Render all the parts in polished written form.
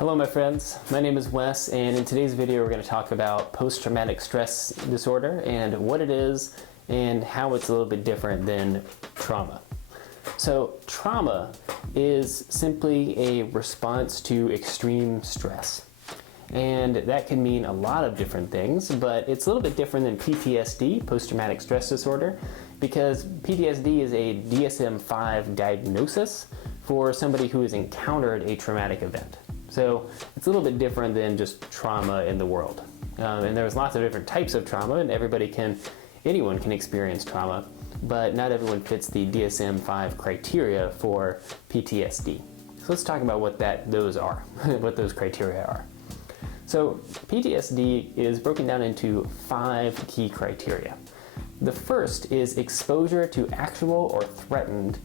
Hello my friends, my name is Wes, and in today's video we're going to talk about post-traumatic stress disorder and what it is and how it's a little bit different than trauma. So trauma is simply a response to extreme stress, and that can mean a lot of different things, but it's a little bit different than PTSD, post-traumatic stress disorder, because PTSD is a DSM-V diagnosis for somebody who has encountered a traumatic event. So it's a little bit different than just trauma in the world. And there's lots of different types of trauma, and anyone can experience trauma, but not everyone fits the DSM-V criteria for PTSD. So let's talk about what those are, what those criteria are. So PTSD is broken down into 5 key criteria. The first is exposure to actual or threatened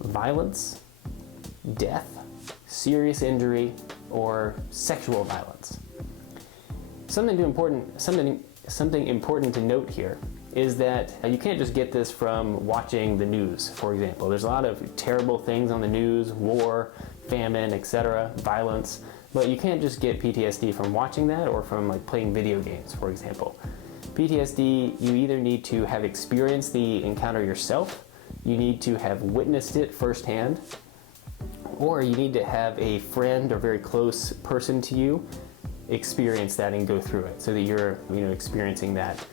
violence, death, serious injury, or sexual violence. Something important to note here is that you can't just get this from watching the news, for example. There's a lot of terrible things on the news, war, famine, etc., violence, but you can't just get PTSD from watching that or from playing video games, for example. PTSD, you either need to have experienced the encounter yourself, you need to have witnessed it firsthand, or you need to have a friend or very close person to you experience that and go through it so that you're experiencing that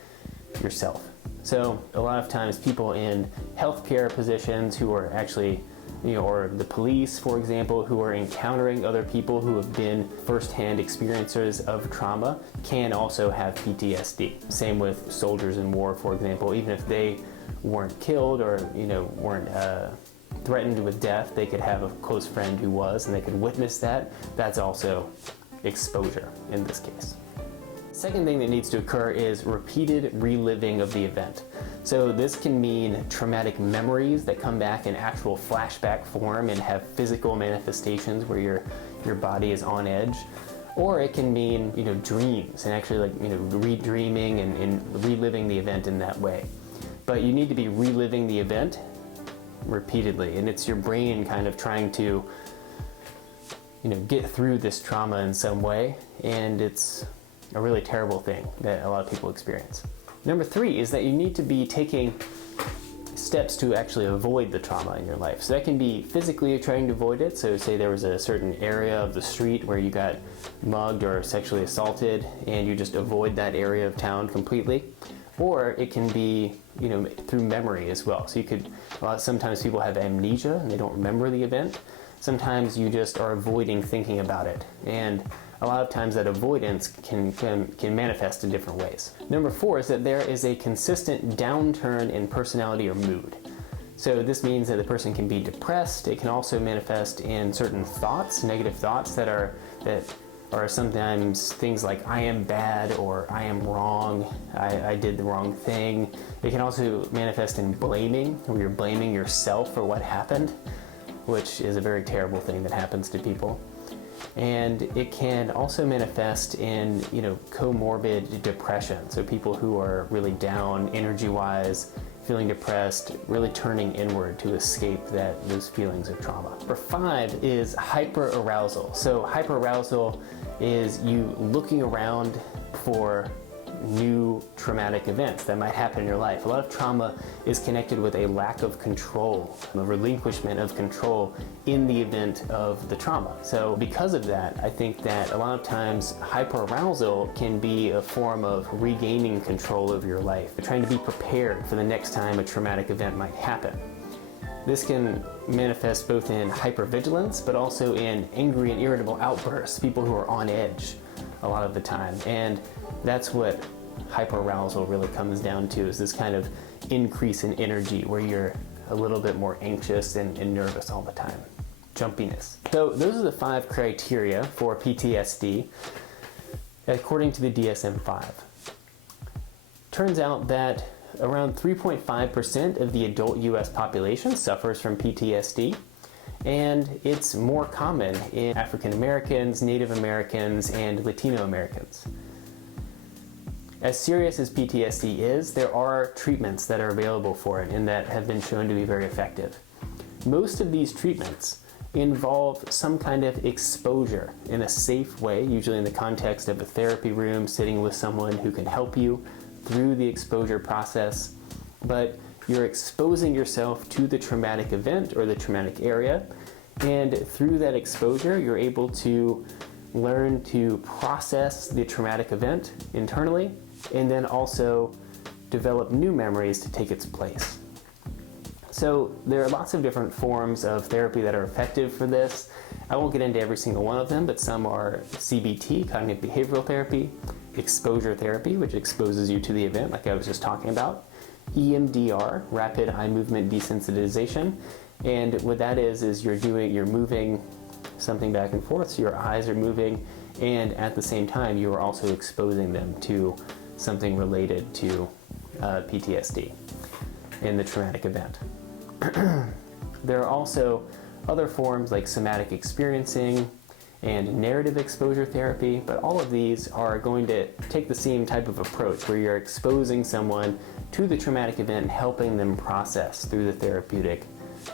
yourself. So a lot of times people in healthcare positions who are actually, or the police, for example, who are encountering other people who have been firsthand experiencers of trauma can also have PTSD. Same with soldiers in war, for example. Even if they weren't killed or weren't threatened with death, they could have a close friend who was, and they could witness that. That's also exposure in this case. Second thing that needs to occur is repeated reliving of the event. So this can mean traumatic memories that come back in actual flashback form and have physical manifestations where your body is on edge. Or it can mean dreams and actually redreaming and reliving the event in that way. But you need to be reliving the event repeatedly, and it's your brain kind of trying to get through this trauma in some way, and it's a really terrible thing that a lot of people experience. Number 3 is that you need to be taking steps to actually avoid the trauma in your life. So that can be physically trying to avoid it. So say there was a certain area of the street where you got mugged or sexually assaulted and you just avoid that area of town completely. Or it can be through memory as well. So sometimes people have amnesia and they don't remember the event. Sometimes you just are avoiding thinking about it. And a lot of times that avoidance can manifest in different ways. Number 4 is that there is a consistent downturn in personality or mood. So this means that the person can be depressed. It can also manifest in certain thoughts, negative thoughts that are sometimes things like I am bad or I am wrong, I did the wrong thing. It can also manifest in blaming, where you're blaming yourself for what happened, which is a very terrible thing that happens to people. And it can also manifest in comorbid depression. So people who are really down energy-wise, feeling depressed, really turning inward to escape those feelings of trauma. Number 5 is hyperarousal. So hyperarousal is you looking around for new traumatic events that might happen in your life. A lot of trauma is connected with a lack of control, a relinquishment of control in the event of the trauma. So because of that, I think that a lot of times hyperarousal can be a form of regaining control of your life, trying to be prepared for the next time a traumatic event might happen. This can manifest both in hypervigilance, but also in angry and irritable outbursts, people who are on edge a lot of the time. And that's what hyperarousal really comes down to, is this kind of increase in energy where you're a little bit more anxious and nervous all the time. Jumpiness. So those are the 5 criteria for PTSD according to the DSM-V. Turns out that around 3.5% of the adult US population suffers from PTSD, and it's more common in African Americans, Native Americans, and Latino Americans. As serious as PTSD is, there are treatments that are available for it and that have been shown to be very effective. Most of these treatments involve some kind of exposure in a safe way, usually in the context of a therapy room, sitting with someone who can help you through the exposure process. But you're exposing yourself to the traumatic event or the traumatic area, and through that exposure, you're able to learn to process the traumatic event internally, and then also develop new memories to take its place. So there are lots of different forms of therapy that are effective for this. I won't get into every single one of them, but some are CBT, cognitive behavioral therapy, exposure therapy, which exposes you to the event like I was just talking about, EMDR, rapid eye movement desensitization, and what that is you're moving something back and forth, so your eyes are moving, and at the same time you are also exposing them to something related to PTSD in the traumatic event. There are also other forms like somatic experiencing and narrative exposure therapy, but all of these are going to take the same type of approach where you're exposing someone to the traumatic event and helping them process through the therapeutic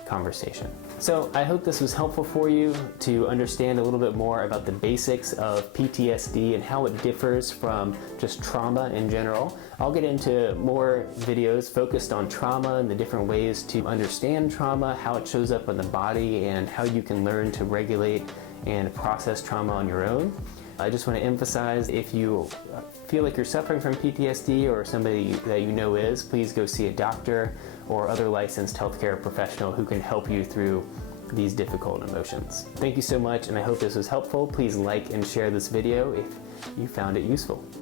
conversation. So I hope this was helpful for you to understand a little bit more about the basics of PTSD and how it differs from just trauma in general. I'll get into more videos focused on trauma and the different ways to understand trauma, how it shows up in the body, and how you can learn to regulate and process trauma on your own. I just want to emphasize, if you feel like you're suffering from PTSD or somebody that you know is, please go see a doctor or other licensed healthcare professional who can help you through these difficult emotions. Thank you so much, and I hope this was helpful. Please like and share this video if you found it useful.